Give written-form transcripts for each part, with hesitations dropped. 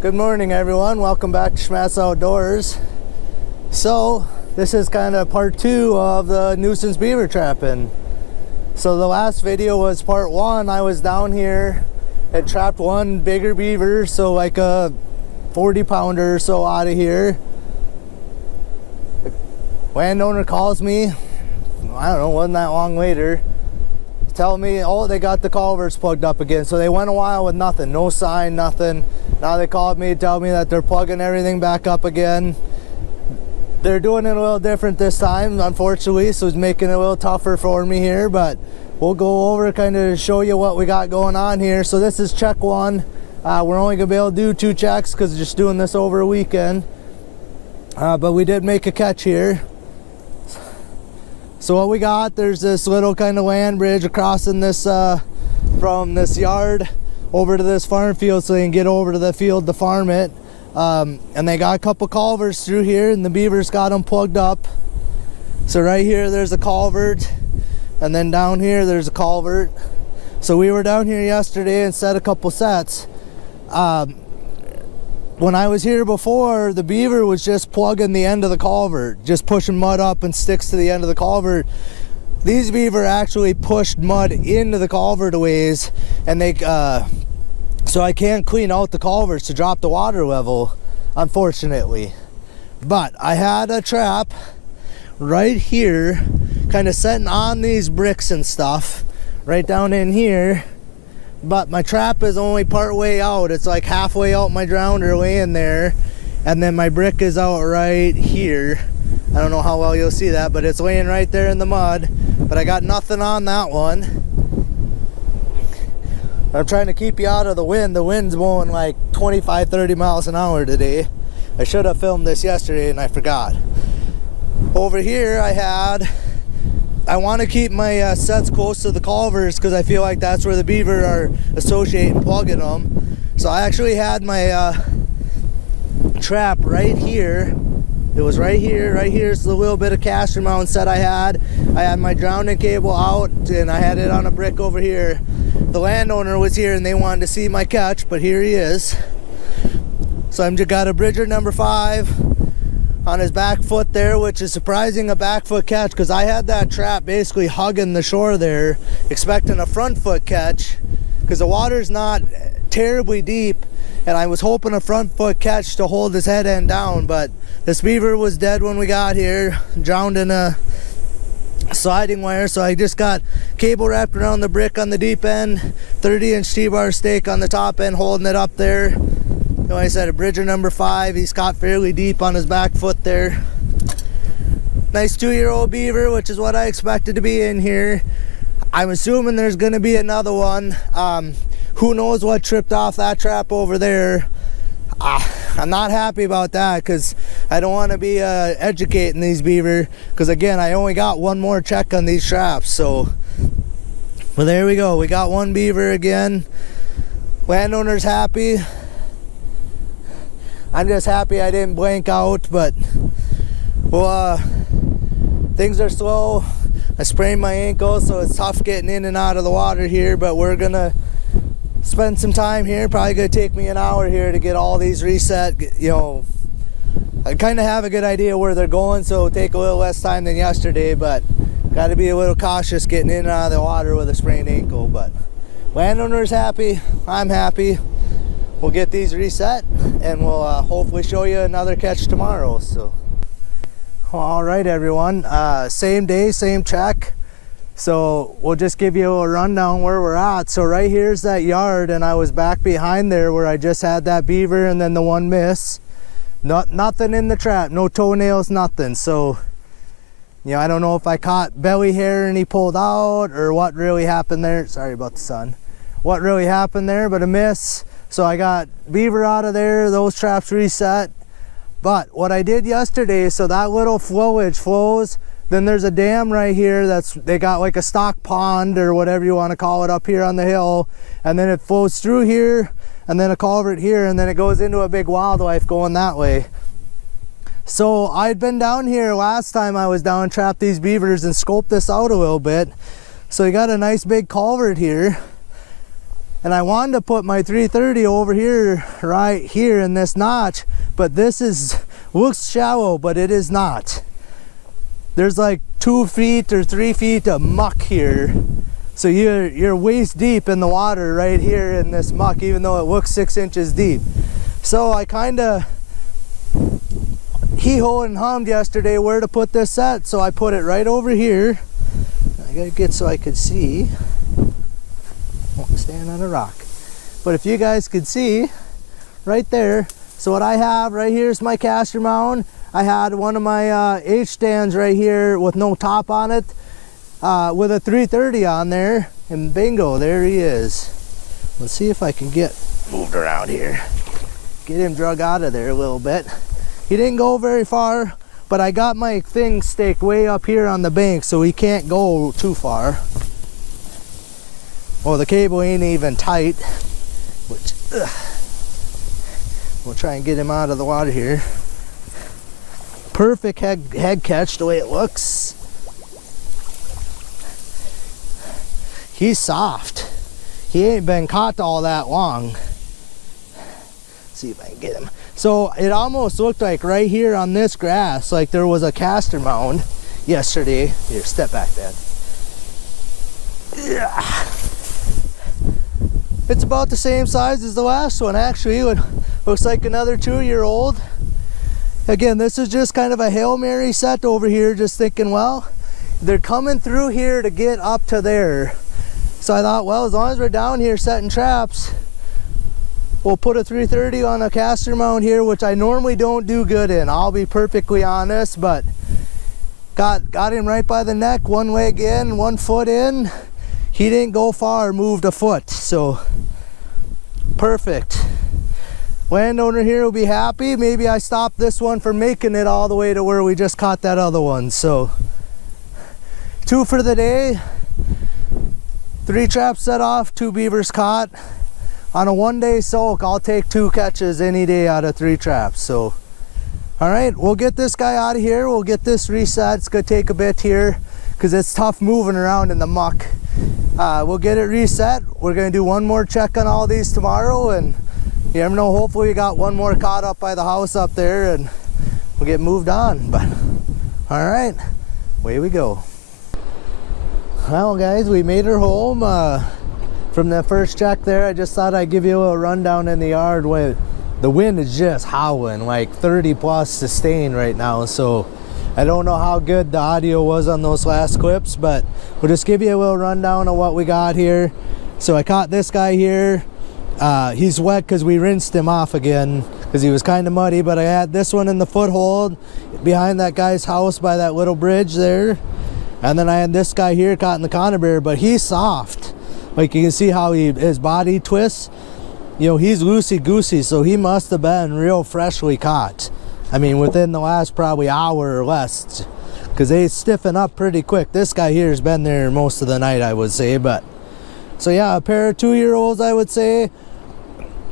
Good morning, everyone. Welcome back to Schmattz Outdoors. So this is kind of part 2 of the nuisance beaver trapping. So the last video was part 1. I was down here and trapped one bigger beaver, so like a 40 pounder or so out of here. The landowner calls me, I don't know, wasn't that long later, tell me, oh, they got the culverts plugged up again. So they went a while with nothing, no sign, nothing. Now they called me to tell me that they're plugging everything back up again. They're doing it a little different this time, unfortunately, so it's making it a little tougher for me here, but we'll go over kind of show you what we got going on here. So this is check 1. We're only gonna be able to do 2 checks because just doing this over a weekend. But we did make a catch here. So what we got, there's this little kind of land bridge across in this from this yard over to this farm field so they can get over to the field to farm it. And they got a couple culverts through here and the beavers got them plugged up. So right here there's a culvert, and then down here there's a culvert. So we were down here yesterday and set a couple sets. When I was here before, the beaver was just plugging the end of the culvert, just pushing mud up and sticks to the end of the culvert. These beaver actually pushed mud into the culvert a ways, and they so I can't clean out the culverts to drop the water level, unfortunately. But I had a trap right here, kind of setting on these bricks and stuff, right down in here. But my trap is only part way out. It's like halfway out my grounder laying there, and then my brick is out right here. I don't know how well you'll see that, but it's laying right there in the mud. But I got nothing on that one. I'm trying to keep you out of the wind. The wind's blowing like 25-30 miles an hour today. I should have filmed this yesterday and I forgot. Over here I want to keep my sets close to the culverts because I feel like that's where the beaver are associating plugging them. So I actually had my trap right here. It was right here. Right here's the little bit of caster mount set I had. I had my grounding cable out and I had it on a brick over here. The landowner was here and they wanted to see my catch, but here he is. So I've just got a Bridger number 5 on his back foot there, which is surprising a back foot catch because I had that trap basically hugging the shore there, expecting a front foot catch because the water's not terribly deep, and I was hoping a front foot catch to hold his head end down. But this beaver was dead when we got here, drowned in a sliding wire. So I just got cable wrapped around the brick on the deep end, 30-inch T-bar stake on the top end holding it up there. Like I said, a Bridger number 5. He's caught fairly deep on his back foot there. Nice 2-year-old beaver, which is what I expected to be in here. I'm assuming there's going to be another one. Who knows what tripped off that trap over there. I'm not happy about that because I don't want to be educating these beaver, because again, I only got one more check on these traps. So, well, there we go. We got one beaver again. Landowner's happy. I'm just happy I didn't blank out, but well, things are slow. I sprained my ankle, so it's tough getting in and out of the water here, but we're gonna spend some time here. Probably gonna take me an hour here to get all these reset. You know, I kind of have a good idea where they're going, so it'll take a little less time than yesterday, but got to be a little cautious getting in and out of the water with a sprained ankle. But landowner's happy, I'm happy. We'll get these reset and we'll hopefully show you another catch tomorrow. So, all right, everyone, same day, same check. So we'll just give you a rundown where we're at. So right here's that yard, and I was back behind there where I just had that beaver and then the one miss. Nothing in the trap, no toenails, nothing. So, you know, I don't know if I caught belly hair and he pulled out or what really happened there. Sorry about the sun. What really happened there, but a miss. So I got beaver out of there, those traps reset. But what I did yesterday, so that little flowage flows, then there's a dam right here they got like a stock pond or whatever you want to call it up here on the hill, and then it flows through here and then a culvert here, and then it goes into a big wildlife going that way. So I'd been down here last time I was down, trapped these beavers and scoped this out a little bit. So you got a nice big culvert here, and I wanted to put my 330 over here, right here in this notch, but this looks shallow, but it is not. There's like 2 feet or 3 feet of muck here. So you're waist deep in the water right here in this muck, even though it looks 6 inches deep. So I kind of hee-hawed and hummed yesterday where to put this at, so I put it right over here. I gotta get so I could see. Won't stand on a rock. But if you guys could see, right there. So what I have right here is my caster mound. I had one of my H stands right here with no top on it, with a 330 on there, and bingo, there he is. Let's see if I can get moved around here. Get him drug out of there a little bit. He didn't go very far, but I got my thing staked way up here on the bank, so he can't go too far. Well, the cable ain't even tight, which, we'll try and get him out of the water here. Perfect head catch the way it looks. He's soft. He ain't been caught all that long. See if I can get him. So it almost looked like right here on this grass, like there was a caster mound yesterday. Here, step back, Dad. Yeah. It's about the same size as the last one, actually. It looks like another 2-year-old. Again, this is just kind of a Hail Mary set over here, just thinking, well, they're coming through here to get up to there. So I thought, well, as long as we're down here setting traps, we'll put a 330 on a caster mound here, which I normally don't do good in, I'll be perfectly honest, but got him right by the neck, one leg in, 1 foot in. He didn't go far, moved a foot, so perfect. Landowner here will be happy. Maybe I stopped this one from making it all the way to where we just caught that other one. So 2 for the day. 3 traps set off, 2 beavers caught. On a 1-day soak, I'll take 2 catches any day out of 3 traps. So, all right, we'll get this guy out of here. We'll get this reset. It's gonna take a bit here because it's tough moving around in the muck. We'll get it reset. We're gonna do 1 more check on all these tomorrow, and you never know, hopefully we got 1 more caught up by the house up there and we'll get moved on. But all right, away we go. Well guys, we made her home from the first check there. I just thought I'd give you a little rundown in the yard where the wind is just howling, like 30 plus sustained right now. So I don't know how good the audio was on those last clips, but we'll just give you a little rundown of what we got here. So I caught this guy here. He's wet because we rinsed him off again because he was kind of muddy, but I had this one in the foothold behind that guy's house by that little bridge there. And then I had this guy here caught in the conibear, but he's soft. Like you can see how his body twists. You know, he's loosey-goosey, so he must have been real freshly caught. I mean, within the last probably hour or less, because they stiffen up pretty quick. This guy here has been there most of the night, I would say. But so yeah, a pair of 2-year-olds, I would say.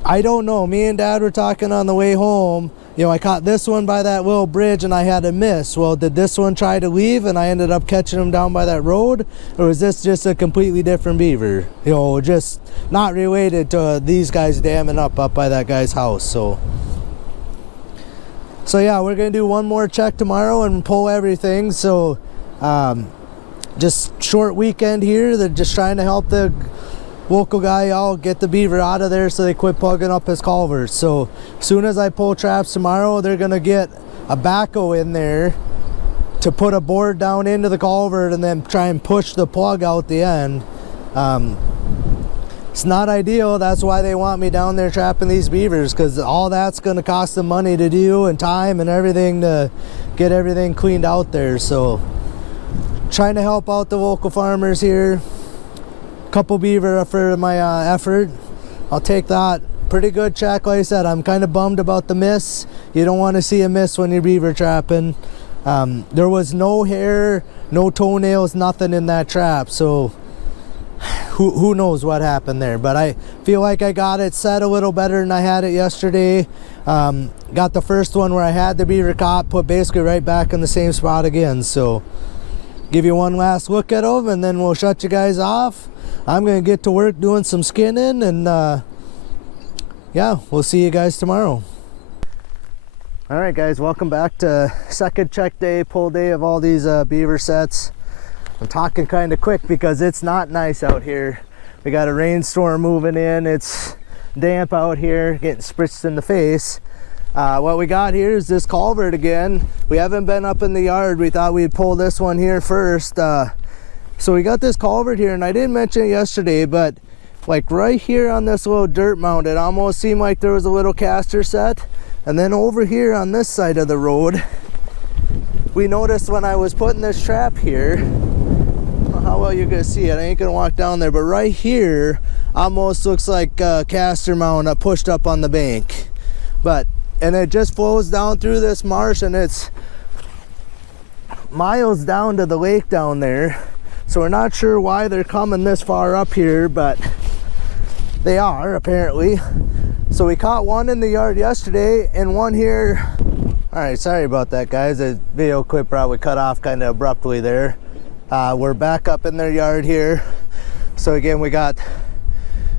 I don't know, me and Dad were talking on the way home. You know, I caught this one by that little bridge and I had a miss. Well, did this one try to leave and I ended up catching him down by that road? Or is this just a completely different beaver? You know, just not related to these guys damming up by that guy's house. So yeah, we're gonna do 1 more check tomorrow and pull everything. So just short weekend here. They're just trying to help the local guy out, get the beaver out of there so they quit plugging up his culverts. So as soon as I pull traps tomorrow, they're gonna get a backhoe in there to put a board down into the culvert and then try and push the plug out the end. It's not ideal. That's why they want me down there trapping these beavers, because all that's gonna cost them money to do and time and everything to get everything cleaned out there. So trying to help out the local farmers here. Couple beaver for my effort. I'll take that. Pretty good check. Like I said, I'm kind of bummed about the miss. You don't want to see a miss when you're beaver trapping. There was no hair, no toenails, nothing in that trap. So who knows what happened there, but I feel like I got it set a little better than I had it yesterday. Got the first one where I had the beaver caught, put basically right back in the same spot again. So give you one last look at them and then we'll shut you guys off. I'm gonna get to work doing some skinning, and yeah, we'll see you guys tomorrow. All right guys, welcome back to second check day, pull day of all these beaver sets. I'm talking kind of quick because it's not nice out here. We got a rainstorm moving in. It's damp out here, getting spritzed in the face. What we got here is this culvert again. We haven't been up in the yard. We thought we'd pull this one here first. So we got this culvert here, and I didn't mention it yesterday, but like right here on this little dirt mound, it almost seemed like there was a little caster set. And then over here on this side of the road, we noticed when I was putting this trap here, I don't know how well you're gonna see it, I ain't gonna walk down there, but right here almost looks like a caster mound pushed up on the bank. And it just flows down through this marsh, and it's miles down to the lake down there. So we're not sure why they're coming this far up here, but they are apparently. So we caught one in the yard yesterday and one here. All right, sorry about that guys, the video clip probably cut off kind of abruptly there. We're back up in their yard here. So again, we got,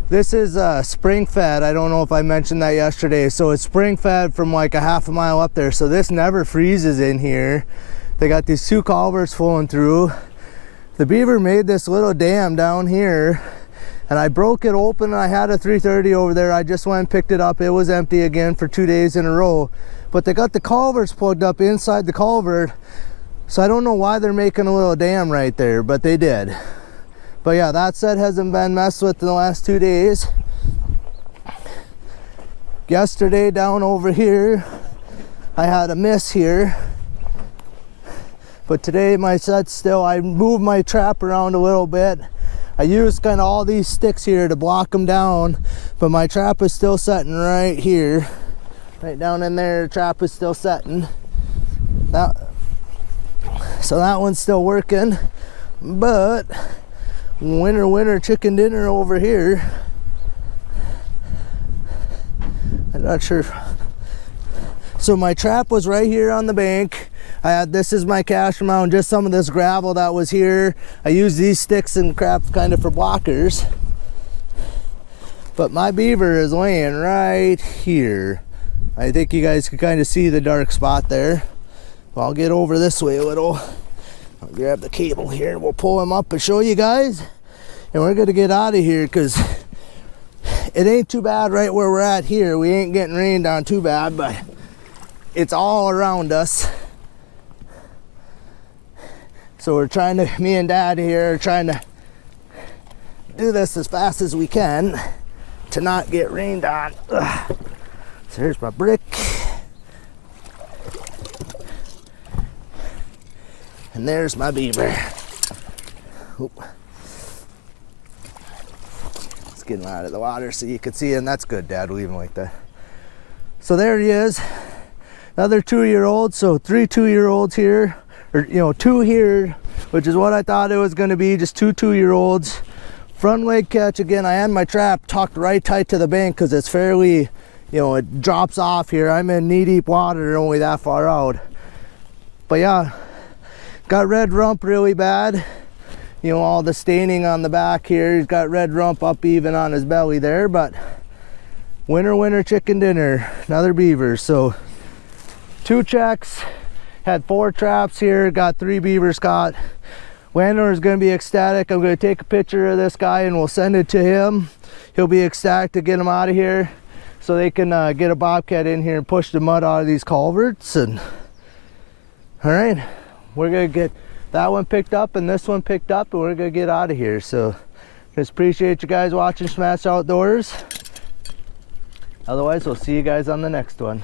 this is spring fed. I don't know if I mentioned that yesterday. So it's spring fed from like a half a mile up there. So this never freezes in here. They got these two culverts flowing through. The beaver made this little dam down here, and I broke it open, and I had a 330 over there. I just went and picked it up. It was empty again for 2 days in a row. But they got the culverts plugged up inside the culvert. So I don't know why they're making a little dam right there, but they did. But yeah, that set hasn't been messed with in the last 2 days. Yesterday down over here, I had a miss here. But today my set's still, I moved my trap around a little bit. I used kind of all these sticks here to block them down, but my trap is still setting right here. Right down in there, the trap is still setting. So that one's still working, but winter chicken dinner over here. I'm not sure. So my trap was right here on the bank. I had, this is my cache mound, just some of this gravel that was here. I used these sticks and crap kind of for blockers. But my beaver is laying right here. I think you guys can kind of see the dark spot there. I'll get over this way a little. I'll grab the cable here and we'll pull him up and show you guys. And we're gonna get out of here because it ain't too bad right where we're at here. We ain't getting rained on too bad, but it's all around us. So we're trying to, me and Dad here are trying to do this as fast as we can to not get rained on. Ugh. So here's my brick. And there's my beaver. Oop. Let's get him out of the water so you can see him. That's good, Dad, leave him like that. So there he is. Another 2-year-old, so 3 2-year-olds here. Or, you know, 2 here, which is what I thought it was going to be, just 2 2-year-olds. Front leg catch again. I had my trap tucked right tight to the bank because it's fairly, you know, it drops off here. I'm in knee-deep water, only that far out. But yeah, got red rump really bad. You know, all the staining on the back here. He's got red rump up even on his belly there, but winter chicken dinner. Another beaver. So 2 checks. Had 4 traps here, got 3 beavers caught. Landowner's gonna be ecstatic. I'm gonna take a picture of this guy and we'll send it to him. He'll be ecstatic to get him out of here so they can get a bobcat in here and push the mud out of these culverts. And all right, we're gonna get that one picked up and this one picked up, and we're gonna get out of here. So just appreciate you guys watching Schmattz Outdoors. Otherwise, we'll see you guys on the next one.